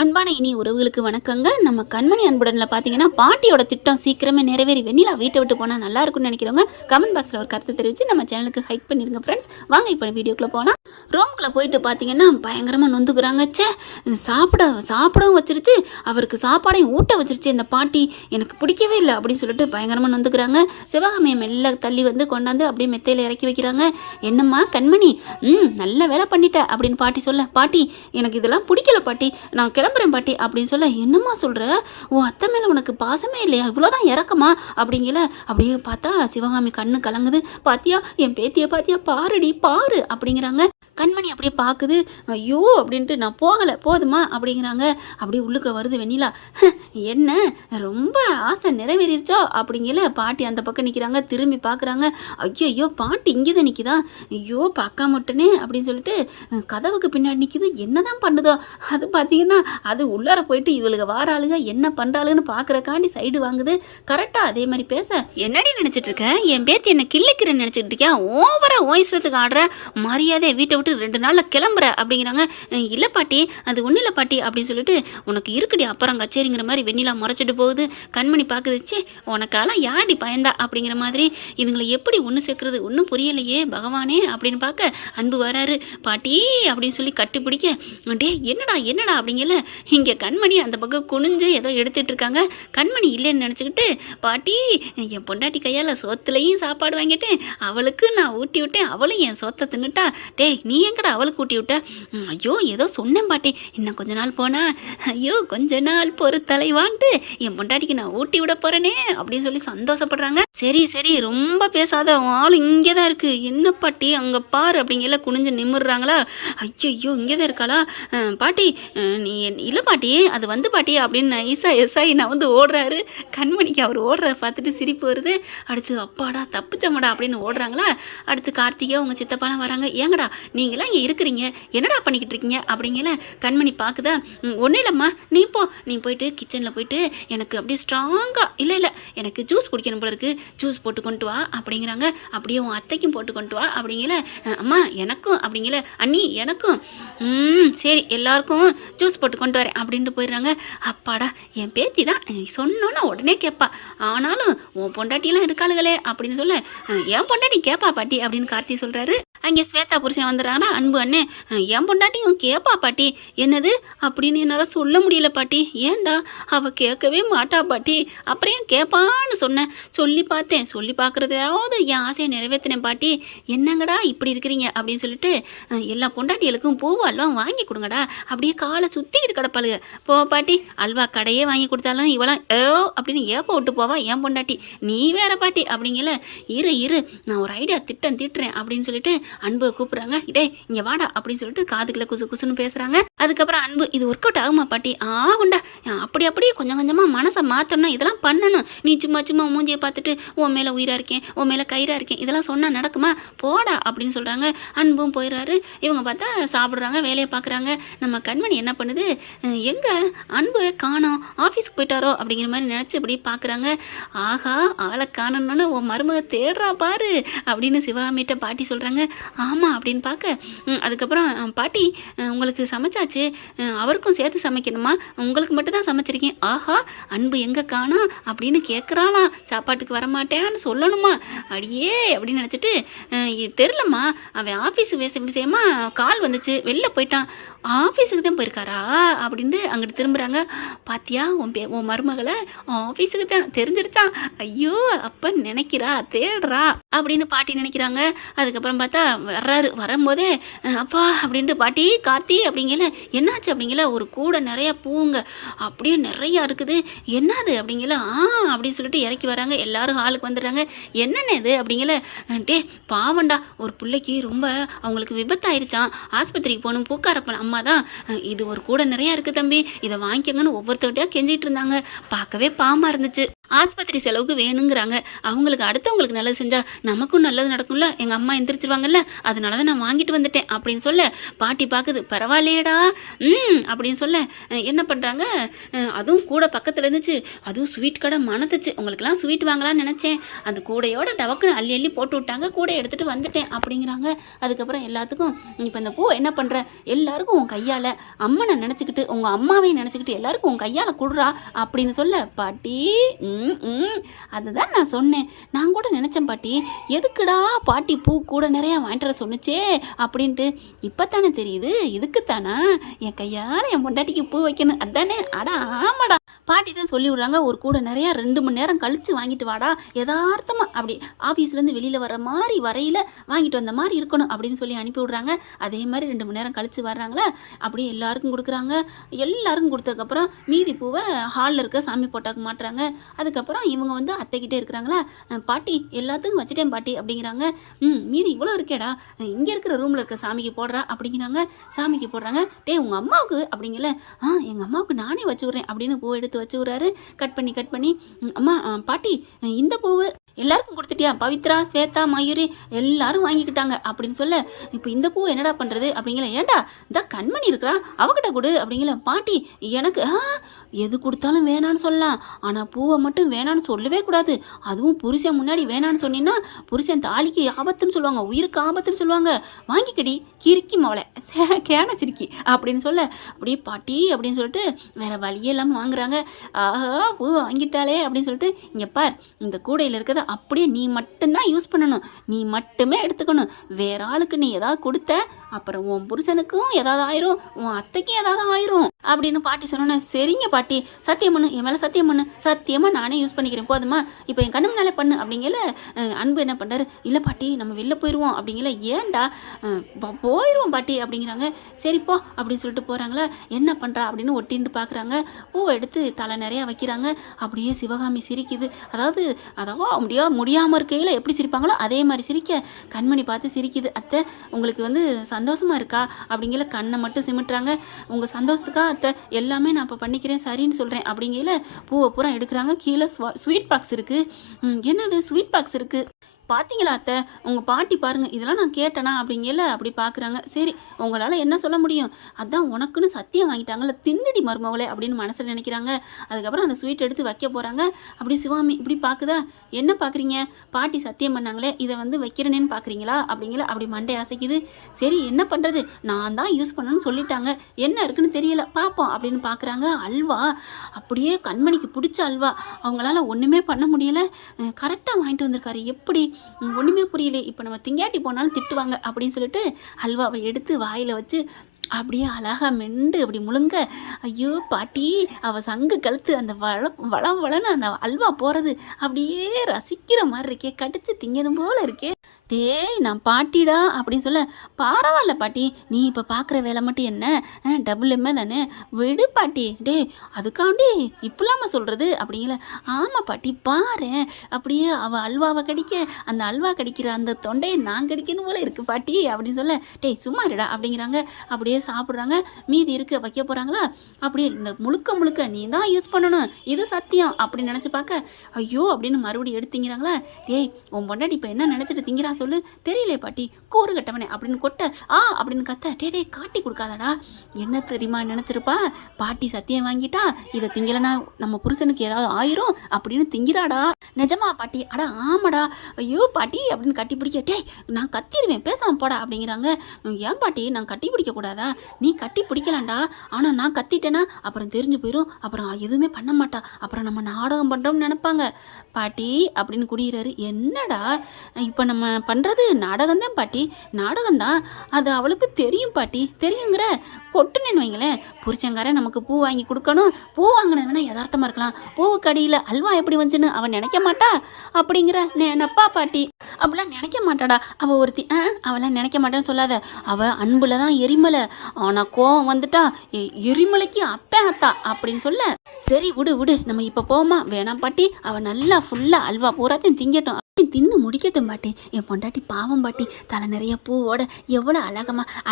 அன்பான இனி உறவுகளுக்கு வணக்கங்க. நம்ம கண்மணி அன்புடனில் பார்த்தீங்கன்னா பாட்டியோட திட்டம் சீக்கிரமே நிறைவேறி வெண்ணிலா வீட்டை விட்டு போனால் நல்லா இருக்கும்னு நினைக்கிறவங்க கமெண்ட் பாக்ஸில் ஒரு கருத்து தெரிவித்து நம்ம சேனலுக்கு ஹைக் பண்ணிருங்க ஃப்ரெண்ட்ஸ். வாங்க இப்போ வீடியோக்குள்ளே போகலாம். ரூம்குள்ளே போயிட்டு பார்த்தீங்கன்னா பயங்கரமாக நொந்துக்குறாங்க. சாப்பிடவும் வச்சிருச்சு, அவருக்கு சாப்பாடையும் ஊட்ட வச்சிருச்சு இந்த பாட்டி. எனக்கு பிடிக்கவே இல்லை அப்படின்னு சொல்லிட்டு பயங்கரமாக நொந்துக்குறாங்க. சிவகாமியை மெல்ல தள்ளி வந்து கொண்டாந்து அப்படியே மெத்தையில் இறக்கி வைக்கிறாங்க. என்னம்மா கண்மணி, நல்ல வேலை பண்ணிட்ட அப்படின்னு பாட்டி சொல்ல, பாட்டி எனக்கு இதெல்லாம் பிடிக்கல பாட்டி, நான் கிளம்புறேன் பாட்டி அப்படின்னு சொல்ல, என்னம்மா சொல்கிற, உன் அத்தை மேலே உனக்கு பாசமே இல்லையா, இவ்வளோதான் இறக்கமா அப்படிங்கல. அப்படியே பார்த்தா சிவகாமி கண்ணு கலங்குது. பாத்தியா என் பேத்தியை பாத்தியா, பாருடி பாரு அப்படிங்கிறாங்க. கண்மணி அப்படியே பார்க்குது. ஐயோ அப்படின்ட்டு, நான் போகலை போதுமா அப்படிங்கிறாங்க. அப்படியே உள்ளுக்க வருது வெண்ணிலா. என்ன ரொம்ப ஆசை நிறைவேறிச்சோ அப்படிங்கல. பாட்டி அந்த பக்கம் நிற்கிறாங்க. திரும்பி பார்க்குறாங்க. ஐயோ பாட்டி இங்கே தான் நிற்கிதா, ஐயோ பார்க்காம விட்டனே அப்படின்னு சொல்லிட்டு கதவுக்கு பின்னாடி நிற்கிது. என்ன தான் பண்ணுதோ அது பார்த்தீங்கன்னா, அது உள்ளார போயிட்டு இவளுக்கு வாராளுங்க என்ன பண்ணுறாளுன்னு பார்க்குறக்காண்டி சைடு வாங்குது. கரெக்டாக அதே மாதிரி பேச, என்னடி நினச்சிட்டு இருக்க, என் பேத்தி என்ன கிள்ளிக்கிறேன்னு நினச்சிட்டு இருக்கேன், ஓவரா ஓய்ஸ்றதுக்கு ஆடுற, மரியாதை வீட்டை விட்டு 2 நாளில் கிளம்புற அப்படிங்கிறாங்க. இல்லை பாட்டி அது ஒன்றும் இல்லை பாட்டி அப்படின்னு சொல்லிட்டு, உனக்கு இருக்குடி அப்புறம் கச்சேரிங்கிற மாதிரி வெண்ணிலா முறைச்சிட்டு போகுது. கண்மணி பார்க்குதுச்சு, உனக்காலாம் யாடி பயந்தா அப்படிங்கிற மாதிரி. இதுங்களை எப்படி ஒன்று சேர்க்கறது ஒன்றும் புரியலையே பகவானே அப்படின்னு பார்க்க அன்பு வராரு. பாட்டி அப்படின்னு சொல்லி கட்டுப்பிடிக்க, டே என்னடா என்னடா அப்படிங்கல. இங்கே கண்மணி அந்த பக்கம் குனிஞ்சு ஏதோ எடுத்துட்டு இருக்காங்க. கண்மணி இல்லைன்னு நினச்சிக்கிட்டு, பாட்டி என் பொண்டாட்டி கையால் சோத்துலையும் சாப்பாடு வாங்கிட்டேன், அவளுக்கு நான் ஊட்டி விட்டேன், அவளும் என் சோத்தை தின்னுட்டா, டே நீ எங்கடா அவளுக்கு ஊட்டி விட்ட, ஐயோ ஏதோ சொன்னேன் பாட்டி, இன்னும் கொஞ்ச நாள் போனா, ஐயோ கொஞ்ச நாள் பொறு தலைவான்ட்டு என் பொண்டாட்டிக்கு நான் ஊட்டி விட போறேனே அப்படின்னு சொல்லி சந்தோஷப்படுறாங்க. சரி சரி ரொம்ப பேசாத, ஆள் இங்கே தான் இருக்கு, என்ன பாட்டி அங்கே பாரு அப்படிங்கல. குனிஞ்சு நிமிடுறாங்களா. ஐயோ இங்கே தான் இருக்காளா பாட்டி, நீ இல்லை பாட்டி அது வந்து பாட்டி அப்படின்னு நைஸா எஸ்ஐ நான் வந்து ஓடுறாரு. கண்மணிக்கு அவர் ஓடுறத பார்த்துட்டு சிரிப்பு வருது. அடுத்து அப்பாடா தப்புச்சமடா அப்படின்னு ஓடுறாங்களா. அடுத்து கார்த்திகை அவங்க சித்தப்பாலாம் வராங்க. ஏங்கடா நீங்களாம் இங்கே இருக்கிறீங்க, என்னடா பண்ணிக்கிட்டு இருக்கீங்க அப்படிங்கல. கண்மணி பார்க்குதா. ஒன்றும் இல்லைம்மா, நீ போயிட்டு கிச்சனில் போயிட்டு எனக்கு அப்படியே ஸ்ட்ராங்காக இல்லை எனக்கு ஜூஸ் குடிக்கணும் போல இருக்குது, ஜூஸ் போட்டு கொண்டு வா அப்படிங்கிறாங்க. அப்படியே உன் அத்தைக்கும் போட்டு கொண்டு வா அப்படிங்கல. அம்மா எனக்கும் அப்படிங்கல. அண்ணி எனக்கும். சரி எல்லாருக்கும் ஜூஸ் போட்டு கொண்டு வரேன் அப்படின்ட்டு போயிடுறாங்க. அப்பாடா என் பேத்தி தான் சொன்னோன்னா உடனே கேட்பா, ஆனாலும் உன் பொண்டாட்டிலாம் இருக்காளுகளே அப்படின்னு சொல்ல, என் பொண்டாட்டி கேட்பா பாட்டி அப்படின்னு கார்த்தி சொல்கிறாரு. அங்கே ஸ்வேதா புருஷன் வந்துடுறாங்கன்னா, அன்பு அண்ணே என் பொண்டாட்டியும் கேட்பா பாட்டி. என்னது அப்படின்னு என்னால் சொல்ல முடியல பாட்டி. ஏண்டா அவள் கேட்கவே மாட்டா பாட்டி, அப்புறம் ஏன் கேட்பான்னு சொன்னேன், சொல்லி பார்த்தேன், சொல்லி பார்க்குறதாவது என் ஆசையை நிறைவேற்றினேன் பாட்டி. என்னங்கடா இப்படி இருக்கிறீங்க அப்படின்னு சொல்லிட்டு, எல்லா பொண்டாட்டிகளுக்கும் பூவு அல்வா வாங்கி கொடுங்கடா, அப்படியே காலை சுற்றிக்கிட்டு கிடப்பாளுங்க. போ பாட்டி, அல்வா கடையே வாங்கி கொடுத்தாலும் இவளாம் அப்படின்னு ஏப்ப விட்டு போவா என் பொண்டாட்டி, நீ வேற பாட்டி அப்படிங்கல. இரு நான் ஒரு ஐடியா திட்டம் தீட்டுறேன் அப்படின்னு சொல்லிட்டு அன்பு கூப்பிட்றாங்க. இதே இங்கே வாடா அப்படின்னு சொல்லிட்டு காதுக்குள்ள குசுன்னு பேசுகிறாங்க. அதுக்கப்புறம் அன்பு, இது ஒர்க் அவுட் ஆகுமா பாட்டி? ஆகுண்டா, அப்படியே கொஞ்சம் கொஞ்சமாக மனசை மாற்றணும், இதெல்லாம் பண்ணணும். நீ சும்மா மூஞ்சியை பார்த்துட்டு உன் மேலே உயிராக இருக்கேன், உன் மேலே கயிறாக இருக்கேன், இதெல்லாம் சொன்னால் நடக்குமா, போடா அப்படின்னு சொல்கிறாங்க. அன்பும் போயிடுறாரு. இவங்க பார்த்தா சாப்பிட்றாங்க, வேலையை பார்க்குறாங்க. நம்ம கண்மணி என்ன பண்ணுது, எங்கே அன்பு காணோம், ஆஃபீஸுக்கு போயிட்டாரோ அப்படிங்கிற மாதிரி நினச்சி இப்படி பார்க்குறாங்க. ஆஹா ஆளை காணணுன்னு உன் மருமக தேடுறா பாரு அப்படின்னு சிவகாமிகிட்ட பாட்டி சொல்கிறாங்க. ஆமாம் அப்படின்னு பார்க்க, அதுக்கப்புறம் பாட்டி உங்களுக்கு சமைச்சாச்சு, அவருக்கும் சேர்த்து சமைக்கணுமா, உங்களுக்கு மட்டும் தான் சமைச்சிருக்கேன். ஆஹா அன்பு எங்கே காணோம் அப்படின்னு கேட்குறாளாம், சாப்பாட்டுக்கு வரமாட்டேன்னு சொல்லணுமா, அடியே அப்படின்னு நினச்சிட்டு, தெரிலம்மா அவன் ஆஃபீஸு விஷயமா கால் வந்துச்சு, வெளில போயிட்டான், ஆஃபீஸுக்கு தான் போயிருக்காரா அப்படின்ட்டு அங்கிட்டு திரும்புகிறாங்க. பாத்தியா உன் மருமகளை ஆஃபீஸுக்கு தான் தெரிஞ்சிருச்சான், ஐயோ அப்போ நினைக்கிறா தேடுறா அப்படின்னு பாட்டி நினைக்கிறாங்க. அதுக்கப்புறம் பார்த்தா வர்றாரு. வரும்போதே அப்பா அப்படின்ட்டு, பாட்டி கார்த்தி அப்படிங்கல. என்னாச்சு அப்படிங்கல. ஒரு கூடை நிறையா பூங்க அப்படியே நிறையா இருக்குது, என்னது அப்படிங்கல. அப்படின்னு சொல்லிட்டு இறக்கி வராங்க. எல்லாரும் ஹாலுக்கு வந்துடுறாங்க. என்னென்ன இது அப்படிங்கல. டே பாவண்டா, ஒரு பிள்ளைக்கு ரொம்ப அவங்களுக்கு விபத்தாயிருச்சான், ஆஸ்பத்திரிக்கு போகணும், பூக்காரப்பன் அம்மா தான், இது ஒரு கூடை நிறையா இருக்குது தம்பி, இதை வாங்கிக்கங்கன்னு ஒவ்வொருத்தர்கிட்டயா கெஞ்சிட்டு இருந்தாங்க. பார்க்கவே பாவமாக இருந்துச்சு. ஆஸ்பத்திரி செலவுக்கு வேணுங்கிறாங்க. அவங்களுக்கு அடுத்தவங்களுக்கு நல்லது செஞ்சால் நமக்கும் நல்லது நடக்கும்ல, எங்கள் அம்மா எந்திரிச்சிருவாங்கல்ல, அதனால தான் நான் வாங்கிட்டு வந்துட்டேன் அப்படின்னு சொல்ல, பாட்டி பார்க்குது. பரவாயில்லையடா அப்படின்னு சொல்ல, என்ன பண்ணுறாங்க, அதுவும் கூட பக்கத்தில் இருந்துச்சு, அதுவும் ஸ்வீட் கடை மணத்துச்சு, உங்களுக்கெல்லாம் ஸ்வீட் வாங்கலாம்னு நினச்சேன், அந்த கூடையோட டவக்குன்னு அள்ளி போட்டு விட்டாங்க, கூடை எடுத்துகிட்டு வந்துட்டேன் அப்படிங்கிறாங்க. அதுக்கப்புறம் எல்லாத்துக்கும் இப்போ இந்த பூ என்ன பண்ணுற, எல்லாருக்கும் உன் கையால் அம்மனை நினச்சிக்கிட்டு உங்கள் அம்மாவையும் நினச்சிக்கிட்டு எல்லாருக்கும் உன் கையால் கொடுறா அப்படின்னு சொல்ல, பாட்டி அதுதான் நான் சொன்னேன். நான் கூட நினச்சேன் பாட்டி, எதுக்குடா பாட்டி பூ கூட நிறையா வாங்கிட்டு வர சொன்னுச்சே அப்படின்ட்டு. இப்போ தானே தெரியுது, இதுக்குத்தானா என் கையால் என் பொண்டாட்டிக்கு பூ வைக்கணும் அதானே. அடா ஆமாடா, பாட்டி தான் சொல்லி விடுறாங்க, ஒரு கூட நிறையா 2 மணி நேரம் கழித்து வாங்கிட்டு வாடா, யதார்த்தமாக அப்படி ஆஃபீஸ்லேருந்து வெளியில் வர மாதிரி வரையில் வாங்கிட்டு வந்த மாதிரி இருக்கணும் அப்படின்னு சொல்லி அனுப்பி விட்றாங்க. அதே மாதிரி 2 மணி நேரம் கழித்து வர்றாங்களா, அப்படியே எல்லாருக்கும் கொடுக்குறாங்க. எல்லாருக்கும் கொடுத்ததுக்கப்புறம் மீதி பூவை ஹாலில் இருக்க சாமி போட்டாக்க மாட்டுறாங்க. அதுக்கப்புறம் இவங்க வந்து அத்தைக்கிட்டே இருக்கிறாங்களா, பாட்டி எல்லாத்துக்கும் வச்சுட்டேன் பாட்டி அப்படிங்கிறாங்க. மீதி இவ்வளோ இருக்கேடா, இங்கே இருக்கிற ரூமில் இருக்க சாமிக்கு போடுறா அப்படிங்கிறாங்க. சாமிக்கு போடுறாங்க. உங்கள் அம்மாவுக்கு அப்படிங்கல, எங்கள் அம்மாவுக்கு நானே வச்சு விட்றேன் அப்படின்னு பூவை எடுத்து வச்சு விட்றாரு. கட் பண்ணி அம்மா பாட்டி இந்த பூவு எல்லாருக்கும் கொடுத்துட்டியா, பவித்ரா ஸ்வேதா மயூரி எல்லாரும் வாங்கிக்கிட்டாங்க அப்படின்னு சொல்ல, இப்போ இந்த பூ என்னடா பண்ணுறது அப்படிங்கல, ஏண்டா இந்த கண்மணி இருக்கிறா அவகிட்ட கொடு அப்படிங்கல. பாட்டி எனக்கு எது கொடுத்தாலும் வேணான்னு சொல்லலாம், ஆனால் பூவை மட்டும் வேணான்னு சொல்லவே கூடாது. அதுவும் புருஷன் முன்னாடி வேணான்னு சொன்னீங்கன்னா புருஷன் தாலிக்கு ஆபத்துன்னு சொல்லுவாங்க, உயிருக்கு ஆபத்துன்னு சொல்லுவாங்க. வாங்கிக்கடி கிறுக்கி மவளை கேன சிரிக்கி அப்படின்னு சொல்ல, அப்படியே பாட்டி அப்படின்னு சொல்லிட்டு வேற வழியே இல்லாமல் வாங்குறாங்க. ஆஹா பூ வாங்கிட்டாலே அப்படின்னு சொல்லிட்டு, இங்கே பார் இந்த கூடையில் இருக்கிறத அப்படியே நீ மட்டும்தான் யூஸ் பண்ணணும், நீ மட்டுமே எடுத்துக்கணும். வேற ஆளுக்கு நீ ஏதாவது கொடுத்த அப்புறம் உன் புருஷனுக்கும் ஏதாவது ஆயிரும், உன் அத்தைக்கும் ஏதாவது ஆயிரும் அப்படின்னு பாட்டி சொன்னோன்னே, சரிங்க பாட்டி சத்தியம் பண்ணு, என் மேலே சத்தியம் பண்ணு, சத்தியமாக நானே யூஸ் பண்ணிக்கிறேன் போதுமா, இப்போ என் கண்ணு முன்னாலே பண்ணு அப்படிங்கல. அன்பு என்ன பண்ணுறாரு, இல்லை பாட்டி நம்ம வெளில போயிடுவோம் அப்படிங்கல. ஏன்டா போயிடுவோம் பாட்டி அப்படிங்கிறாங்க. சரிப்போ அப்படின்னு சொல்லிட்டு போகிறாங்களா. என்ன பண்ணுறா அப்படின்னு ஒட்டின்ட்டு பார்க்குறாங்க. பூவை எடுத்து தலை நிறையா வைக்கிறாங்க. அப்படியே சிவகாமி சிரிக்குது. அதாவது முடியாமல் இருக்கையில் எப்படி சிரிப்பாங்களோ அதே மாதிரி சிரிக்க கண்மணி பார்த்து சிரிக்குது. அத்தை உங்களுக்கு வந்து சந்தோஷமா இருக்கா அப்படிங்கிற கண்ணை மட்டும் சிமிட்டுறாங்க. உங்கள் சந்தோஷத்துக்கா அத்தை எல்லாமே நான் இப்போ பண்ணிக்கிறேன் சரின்னு சொல்கிறேன் அப்படிங்கிற பூவை பூரா எடுக்கிறாங்க. கீழே ஸ்வீட் பாக்ஸ் இருக்குது. என்னது ஸ்வீட் பாக்ஸ் இருக்குது பார்த்தீங்களா அத்தை, உங்கள் பாட்டி பாருங்கள் இதெல்லாம் நான் கேட்டேனா அப்படிங்கல. அப்படி பார்க்குறாங்க. சரி உங்களால் என்ன சொல்ல முடியும், அதான் உனக்குன்னு சத்தியம் வாங்கிட்டாங்கல்ல, தின்னடி மருமவளே அப்படின்னு மனசில் நினைக்கிறாங்க. அதுக்கப்புறம் அந்த ஸ்வீட் எடுத்து வைக்க போகிறாங்க. அப்படி சிவாமி இப்படி பார்க்குதா, என்ன பார்க்குறீங்க, பாட்டி சத்தியம் பண்ணாங்களே இதை வந்து வைக்கிறேனேன்னு பார்க்குறீங்களா அப்படிங்கல. அப்படி மண்டை அசைக்குது. சரி என்ன பண்ணுறது, நான் தான் யூஸ் பண்ணணும்னு சொல்லிட்டாங்க, என்ன இருக்குன்னு தெரியல பார்ப்போம் அப்படின்னு பார்க்குறாங்க. அல்வா அப்படியே கண்மணிக்கு பிடிச்ச அல்வா, அவங்களால ஒன்றுமே பண்ண முடியலை. கரெக்டாக வாங்கிட்டு வந்திருக்காரு, எப்படி ஒன்றுமே புரியல. இப்போ நம்ம திங்காட்டி போனாலும் திட்டுவாங்க அப்படின்னு சொல்லிட்டு அல்வாவை எடுத்து வாயில் வச்சு அப்படியே அழகாக மெண்டு அப்படி முழுங்க. ஐயோ பாட்டி அவள் சங்கு கழுத்து அந்த வளன்னு அந்த அல்வா போகிறது அப்படியே ரசிக்கிற மாதிரி இருக்கே, கடிச்சு திங்கணும் போல இருக்கே. டேய் நான் பாட்டிடா அப்படின்னு சொல்ல, பரவாயில்ல பாட்டி நீ இப்போ பார்க்குற வேலை மட்டும் என்ன, டபுள் எம்ஏ தானே, விடு பாட்டி. டே அதுக்காண்டி இப்படிலாம சொல்கிறது அப்படிங்கல. ஆமாம் பாட்டி பாரு அப்படியே அவள் அல்வாவை கடிக்க, அந்த அல்வா கடிக்கிற அந்த தொண்டையை நான் கடிக்கணும் போல இருக்குது பாட்டி அப்படின்னு சொல்ல, டேய் சும்மா இருடா அப்படிங்கிறாங்க. அப்படியே சாப்பிட்றாங்க. மீதி இருக்க வைக்க போகிறாங்களா. அப்படியே இந்த முழுக்க நீ தான் யூஸ் பண்ணணும், இது சத்தியம் அப்படின்னு நினச்சி பார்க்க, ஐயோ அப்படின்னு மறுபடியும் எடுத்துங்கிறாங்களா. டேய் உன் பொண்டாட்டி இப்போ என்ன நினச்சிட்டு திங்கிறா சொல்லு, தெரியலையே பாட்டி கூறு கட்டவனே அப்படின்னு கொட்ட அப்படின்னு கத்த. டே காட்டி கொடுக்காதடா, என்ன தெரியுமா நினச்சிருப்பா, பாட்டி சத்தியம் வாங்கிட்டா இதை திங்கலனா நம்ம புருஷனுக்கு ஏதாவது ஆயிரும் அப்படின்னு திங்கிறாடா. நிஜமா பாட்டி, அடா ஆமாடா, ஐயோ பாட்டி அப்படின்னு கட்டி பிடிக்க. டே நான் கத்திடுவேன் பேசாம போடா அப்படிங்கிறாங்க. ஏன் பாட்டி நான் கட்டி பிடிக்க கூடாதா, நீ கட்டி பிடிக்கலாம்டா, ஆனால் நான் கத்திட்டேன்னா அப்புறம் தெரிஞ்சு போயிடும், அப்புறம் எதுவுமே பண்ண மாட்டா, அப்புறம் நம்ம நாடகம் பண்ணுறோம்னு நினைப்பாங்க பாட்டி அப்படின்னு குடிக்கிறாரு. என்னடா இப்போ நம்ம பண்ணுறது நாடகம்தான் பாட்டி, நாடகம்தான், அது அவளுக்கு தெரியும் பாட்டி, தெரியுங்கிற கொட்டுனேன்னு வைங்களேன். புருஷங்காரன் நமக்கு பூ வாங்கி கொடுக்கணும், பூ வாங்கினதுன்னா யதார்த்தமாக இருக்கலாம், பூவுக்கு அடியில் அல்வா எப்படி வந்துச்சுன்னு அவன் நினைக்க மாட்டா அப்படிங்கிற நப்பா பாட்டி. அப்படிலாம் நினைக்க மாட்டாடா அவள் ஒருத்தி, அவளாம் நினைக்க மாட்டான்னு சொல்லாத, அவள் அன்புல தான் எரிமலை, ஆனால் கோவம் வந்துட்டா எரிமலைக்கு அப்பே அத்தா அப்படின்னு சொல்ல. சரி விடு நம்ம இப்போ போமா, வேணாம் பாட்டி அவள் நல்லா ஃபுல்லாக அல்வா பூராத்தையும் திங்கட்டும், தின்னு முடிக்கட்டும் பாட்டி, என் பொண்டாட்டி பாவம் பாட்டி, தலை நிறைய பூவோட எவ்வளோ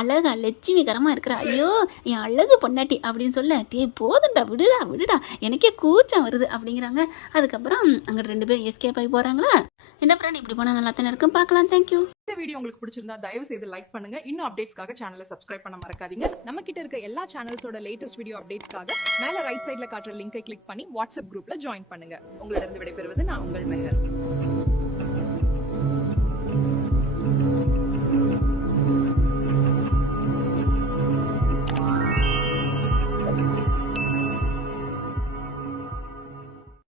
அழகா லட்சுமிகரமாக இருக்கிறா, ஐயோ என் அழகு பொண்டாட்டி அப்படின்னு சொல்ல. டே போதுண்டா விடுடா எனக்கே கூச்சம் வருது அப்படிங்கிறாங்க. அதுக்கப்புறம் அங்கே 2 பேரும் எஸ்கேப் ஆகி போகிறாங்களா. என்ன ஃப்ரெண்ட் இப்படி போனால் நல்லா தானே இருக்கும், பார்க்கலாம். தேங்க்யூ. இந்த வீடியோ உங்களுக்கு பிடிச்சிருந்தா தயவு செய்து லைக் பண்ணுங்க. இன்னும் அப்டேட்ஸ்க்காக சேனலை சப்ஸ்கிரைப் பண்ண மறக்காதீங்க. நம்ம கிட்ட இருக்க எல்லா சேனல்ஸோட லேட்டஸ்ட் வீடியோ அப்டேட்ஸ்க்காக மேல ரைட் சைட்ல காட்டுற லிங்கை கிளிக் பண்ணி வாட்ஸ்அப் குரூப்ல ஜாயின் பண்ணுங்க. உங்களிடம் விடைபெறுவது நான் உங்கள் மெஹர்.